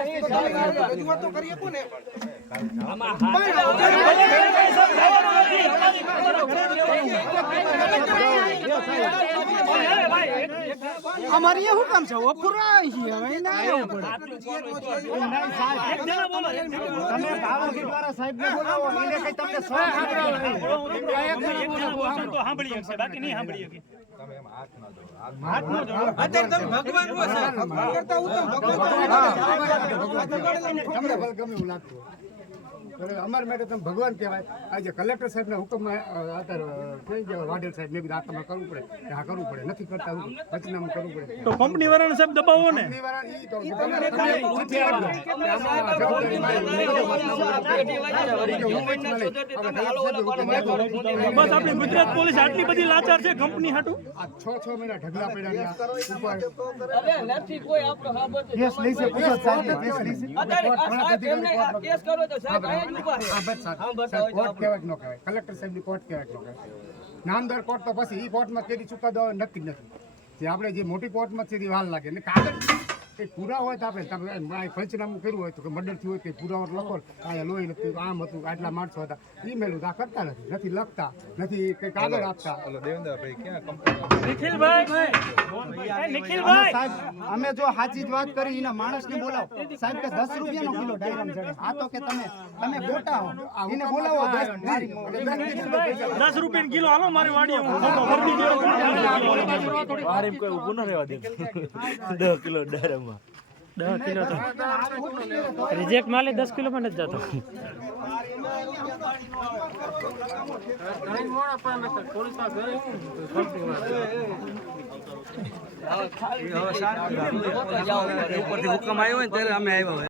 રજૂઆત તો કરીએ કોને અમારી શું કામ છે પૂરા છીએ હવે ના તમે ભાવનગર દ્વારા સાહેબને બોલાવો એને કઈ તમને સાંભળી શકશે બાકી નહીં સાંભળી શકે તમે એમ હાથ ન જોડો અત્યારે તમે ભગવાન કો છો ભગવાન કરતા હું તો તમને ભલ ગમે એવું લાગતું અમાર માટે તમે ભગવાન કહેવાય આજે કલેક્ટર સાહેબના હુકમમાં અત્યારે થઈ ગયા વાડેલ સાહેબ ને આ તમારે કરવું પડે આ કરવું પડે નથી કરતા વચનામું કરવું પડે તો કંપની વાળાને સાહેબ દબાવો ને બસ આપણી ગુજરાત પોલીસ આટલી બધી લાચાર છે કંપની હાટું આ 6 મહિના ઢગલા પડ્યા ઉપર અરે નથી કોઈ આપણો સાબત કેસ લઈ છે પૂછો સાહેબ કેસ લઈ છે અત્યારે કેસ કરો તો સાહેબ આ જ ઉભા છે કોર્ટ કહેવાય ન કહેવાય કલેક્ટર સાહેબની કોર્ટ કહેવાય ન કહેવાય નામદાર કોર્ટ તો પછી એ કોર્ટમાં કેદી ચુકાદો નક્કી જ નથી જે આપણે જે મોટી કોર્ટમાં છે વાર લાગે એટલે કાગળ એ પૂરા હોય તો આપણે પંચનામું કર્યું હોય તો કે મર્ડર થયું હોય કે પુરાવો લખો આ લોહી નથી આમ હતું આટલા માણસો હતા ઈમેલ આ કરતા નથી લખતા નથી કઈ કાગળ આપતા નિખિલભાઈ સાહેબ અમે જો સાચી જ વાત કરી એના માણસને બોલાવો સાહેબ કે 10 રૂપિયાનો કિલો ડાયરામ ચડે આ તો કે તમે ખોટા હો એને બોલાવો 10 રૂપિયા કિલો હાલો મારી વાડીએ મારે કોઈ ઊભું ન રહેવા દે 10 કિલો ડાયરામાં 10 કિલો તો રિજેક્ટ માલે 10 કિલો માં નથી જતો ઉપરથી હુકમ આવ્યો ને ત્યારે અમે આવ્યા